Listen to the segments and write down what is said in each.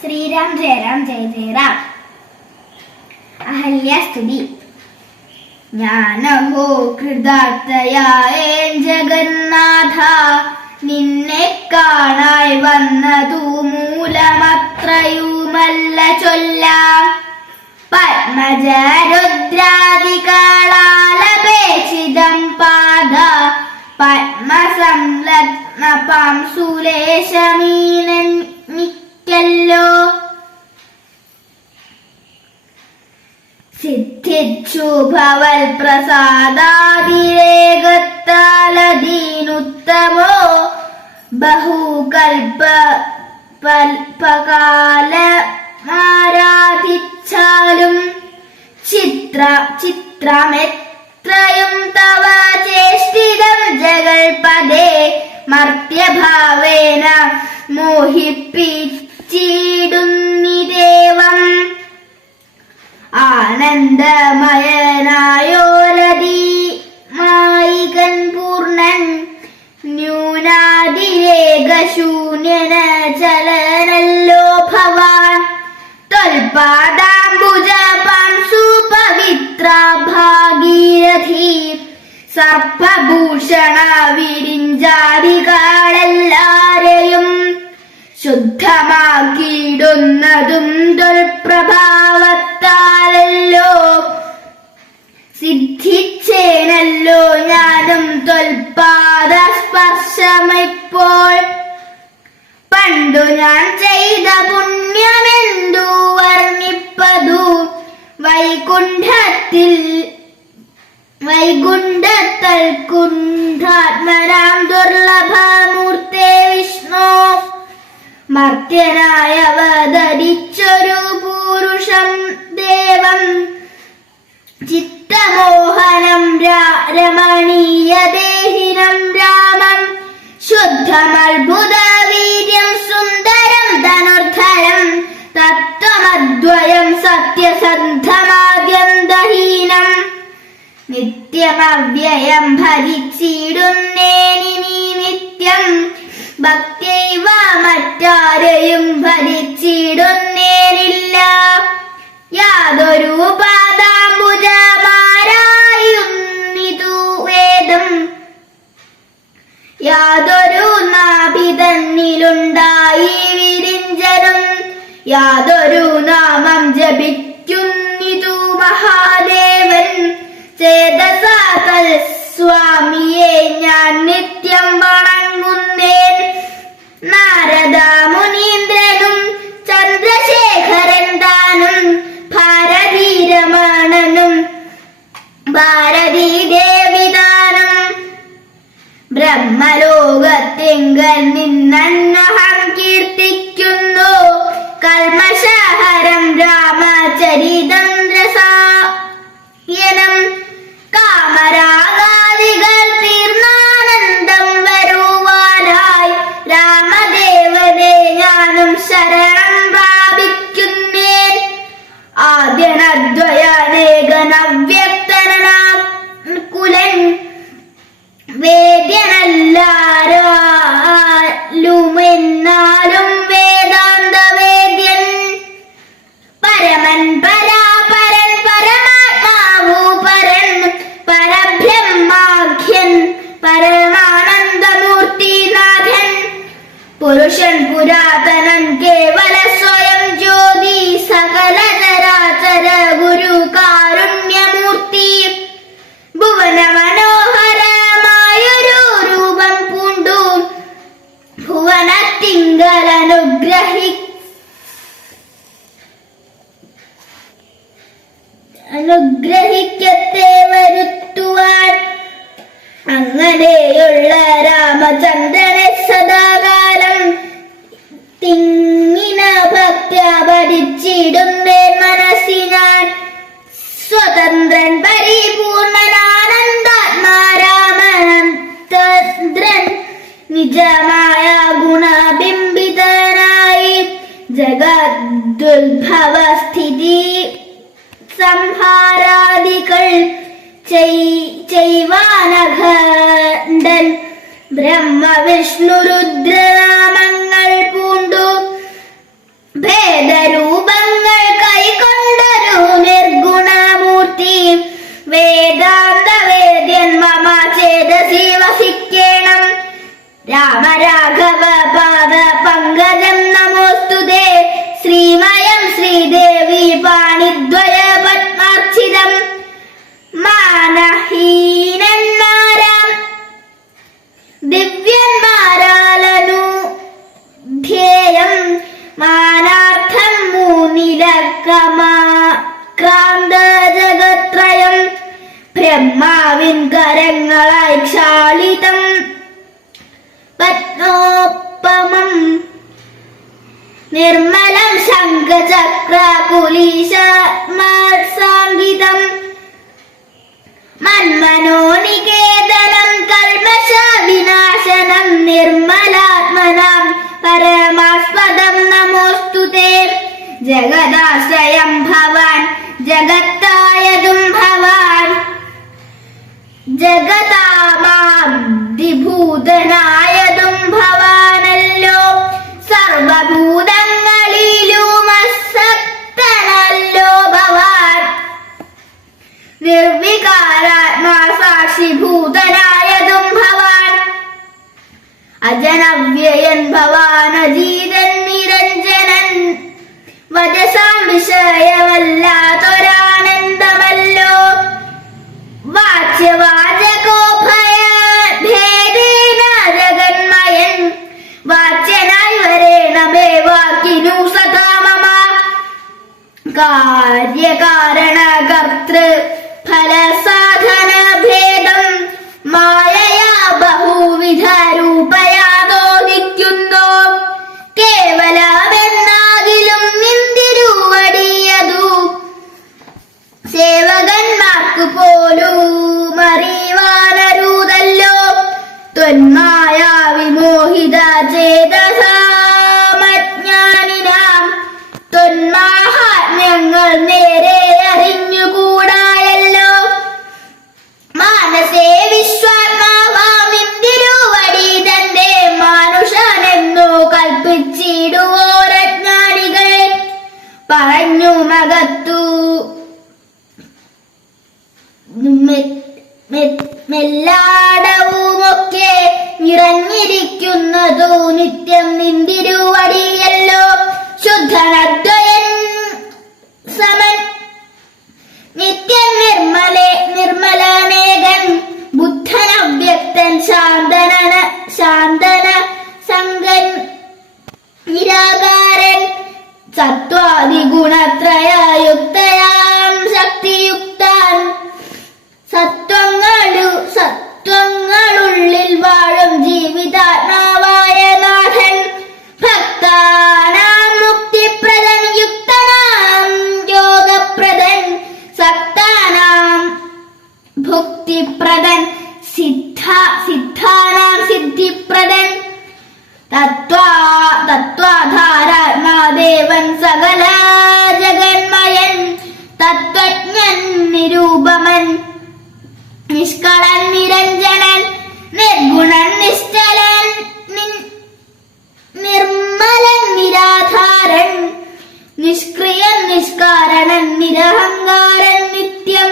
ശ്രീരാം ജയരാം ജയ ജയറാം. അഹല്യാസ്തുതി. ജ്ഞാനഹോ കൃതാർത്ഥയായ ജഗന്നാഥ, നിന്നെ കാണായി വന്നതു മൂലമത്രയുമല്ല ചൊല്ലാം. പത്മജരുദ്രാദികളാലപേക്ഷിതം പാദ പത്മസംലഗ്നപാം സുലേശമീനനിക്കല്ലോ. സിദ്ധിച്ചു ഭവൽ പ്രസാദാതിരേകത്താലദീനുത്തമോ ബഹുകൽപകാലമാരാധിച്ചാലും ചിത്രമെത്രയും തവ ചേഷ്ടിതം ജഗൽപദേ മർത്യഭാവേന മോഹിപ്പിച്ചിടുന്നിദേവം. ആനന്ദമയനായോരതിമായികൻ പൂർണ്ണൻ ന്യൂനാതിരേകശൂന്യന ചലനല്ലോ ഭവാൻ. ത്വൽപാദാംബുജപാം സുപവിത്ര ഭാഗീരഥി സർപ്പഭൂഷണ വിരിഞ്ചാദികളെല്ലാരെയും ശുദ്ധമാക്കിയിടുന്നതും ത്വൽപ്രഭാവത്താലല്ലോ. സിദ്ധിച്ചേനല്ലോ ഞാനും ത്വൽപാദസ്പർശമിപ്പോൾ. പണ്ടു ഞാൻ ചെയ്ത പുണ്യമെന്തു വർണ്ണിപ്പതു, വൈകുണ്ഠത്തൽകുണ്ഠാത്മരാം ദുർലഭമൂർത്തേ വിഷ്ണു. മർത്യനായ അവതരിച്ചൊരു പൂരുഷം ദേവം, ചിത്തമോഹനം രമണീയദേഹിനം രാമം. ശുദ്ധമത്ഭുതവീര്യം സുന്ദരം ധനുർധരം, തത്വമദ്വയം സത്യസന്ധമാദ്യന്തഹീനം. നിത്യമവ്യയം ഭരിച്ചിടുന്നേനിനി നിത്യം, ഭക്ത്യൈവ മറ്റാരെയും ഭരിച്ചിടുന്നേനില്ല. യാതൊരു പാദാംബുജമാരായുന്നിതു വേദം, യാതൊരു നാഭി തന്നിലുണ്ടായി വിരിഞ്ചനും. യാതൊരു നാമം ജപിക്കുന്നിതു മഹാദേവൻ. ചേതസാ തൽസ്വാമിയെ ഞാൻ നിത്യം വണങ്ങുന്നേൻ. നാരദ മുനീന്ദ്രനും ചന്ദ്രശേഖരൻ താനും ഭാരതീരമണനും ഭാരതീ ദേവിദാനം. ബ്രഹ്മലോകത്തിങ്കൽ നിന്നഹം കീർത്തിക്കുന്നു കൽമഷഹരം രാമചരിതം രസായനം. കാമരാഗാദികൾ തീർന്നാനന്ദം വരുവാനായി രാമദേവനെ ഞാനും ശരണം പ്രാപിക്കുന്നേൻ. ആദ്യനദ്വയനേകനവ്യക്തനാകുലൻ, വേദ്യനല്ലാലുമെന്നാലും വേദാന്തവേദ്യൻ. പരമൻ പരാപരൻ പരമാത്മാവു പരൻ, പരബ്രഹ്മാഖ്യൻ പരമാനന്ദമൂർത്തിനാഥൻ. പുരുഷൻ പുരാതനൻ കേവല സ്വയം ജ്യോതി, സകല ചരാചര ഗുരു കാരുണ്യമൂർത്തി. ഭുവന മനോഹരമായൊരു രൂപം പൂണ്ടു ഭുവനത്തിങ്കൽ അനുഗ്രഹിക്കത്തെ വരുത്തുവാൻ. അങ്ങനെയുള്ള രാമചന്ദ്രനെ സദാകാലം തിങ്ങിന ഭക്ത്യ ഭരിച്ചിടുന്നേ മനസ്സിനാൻ. സ്വതന്ത്രൻ പരിപൂർണനാനന്ദാത്മാരാമചന്ദ്രൻ, നിജമായ ഗുണബിംബിതനായി ജഗദുദ്ഭവ സ്ഥിതി സംഹാരാദികൾ ചെയ്വാനഖണ്ഡൻ. ബ്രഹ്മ വിഷ്ണു രുദ്രനാമങ്ങൾ പൂണ്ടു ഭേദ മാനാർത്ഥം മൂന്നിലക്രാന്ത ജഗത്രയം ബ്രഹ്മാവിൻ കരങ്ങളായി ക്ഷാളിതം പത്മോപമം നിർമ്മലം ശംഖചക്രകുലീശാംഗിതം മന്മനോനികേതനം കൽമഷ വിനാശനം നിർമ്മലാത്മനാം പരമാസ്പദം നമോസ്തുതേ ജഗദാശ്രയം ഭവാൻ ജഗത്തായതും ഭവാൻ ജഗതാമാബ്ധിഭൂതനായതും ഭവാനല്ലോ സർവഭൂതങ്ങളിലുമസക്തനല്ലോ ഭവാൻ നിർവികാരാത്മാ സാക്ഷിഭൂതനായതും ഭവാൻ അജനവ്യയൻ ഭവാൻ അജീതൻ നിരഞ്ജനൻ വജസാം വിഷയമല്ലാത്തൊരാനന്ദമല്ലോ വാച്യവാചകോഭയഭേദേന ജഗന്മയൻ വാച്യനായി വരേണമേ വാക്കിനു സദാ മമ കാര്യകാരണ കർത്തൃ ഫലസാധന ഭേദം മായയാ ബഹുവിധ രൂപയാതോദിക്കുന്നു കേവലമെന്നാകിലും നിന്തിരുവടിയതു സേവകന്മാർക്കു പോലും അറിവാനരുതല്ലോ ത്വന്മായ വിമോഹിത ചേതസാമജ്ഞാനിനാം ത്വന്മാഹാത്മ്യങ്ങൾ നേരെ അറിഞ്ഞുകൂടായല്ലോ മാനസേ വിശ്വാത്മാവാമിന്തിരുവടി തന്റെ മാനുഷനെന്നു കൽപ്പിച്ചിടുവോരജ്ഞാനികൾ പറഞ്ഞു മകത്തു മെല്ലാടവുമൊക്കെ നിറഞ്ഞിരിക്കുന്നതു നിത്യം നിന്തിരുവടിയല്ലോ ശുദ്ധനദ്വയൻ സമൻ നിത്യം നിർമ്മലനേകൻ ബുദ്ധനവ്യക്തൻ ശാന്തന സംഗൻ നിരാകാരൻ സത്വാദിഗുണത്രയയുക്തയാം ശക്തിയുക്താൻ സത്വങ്ങളുള്ളിൽ വാഴും ജീവിതാത്മാവായ നാഥൻ ഭക്താനാം മുക്തിപ്രദൻ യുക്തനാം യോഗപ്രദൻ സക്താനാം ഭുക്തിപ്രദൻ സിദ്ധാനാം സിദ്ധിപ്രദൻ തത്വാധാരാത്മാദേവൻ സകല ജഗന്മയൻ തത്വജ്ഞൻ നിരൂപമൻ നിഷ്കളൻ നിരഞ്ജനൻ നിർഗുണൻ നിശ്ചലൻ നിർമ്മലൻ നിരാധാരൻ നിഷ്ക്രിയൻ നിഷ്കാരണൻ നിരഹങ്കാരൻ നിത്യം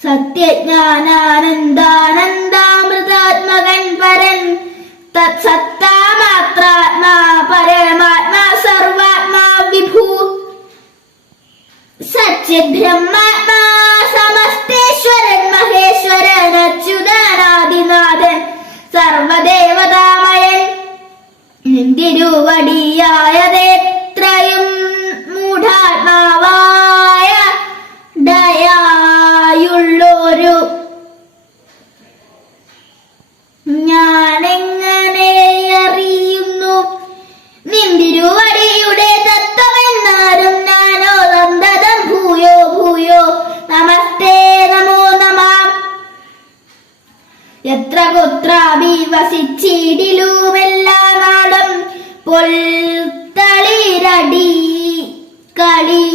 സത്യജ്ഞാനാനന്ദാനന്ദാമൃതാത്മകൻ പരൻ തത്സത്താമാത്രാത്മാ പരമാത്മാ സർവാത്മാ വിഭൂ സച്ചിത് ബ്രഹ്മാത്മാ സമസ്തേശ്വരൻ മഹേശ്വരൻ അച്യുതനാദിനാഥൻ സർവദേവതാമയൻ നിന്തിരുവടിയായതെത്രയും മൂഢാത്മാവായ ദയായുള്ളൊരു ഞാനെങ്ങനെ അറിയുന്നു നിന്തിരുവടിയുടെ തത്വമെന്നാരും ഞാനോ സന്തതം ഭൂയോ ഭൂയോ നമസ്തേ നമോ നമഃ എത്ര കുത്രാഭി വസിച്ചിടിലുമെല്ലാ നാടും പൊൽത്തളിരടി കളി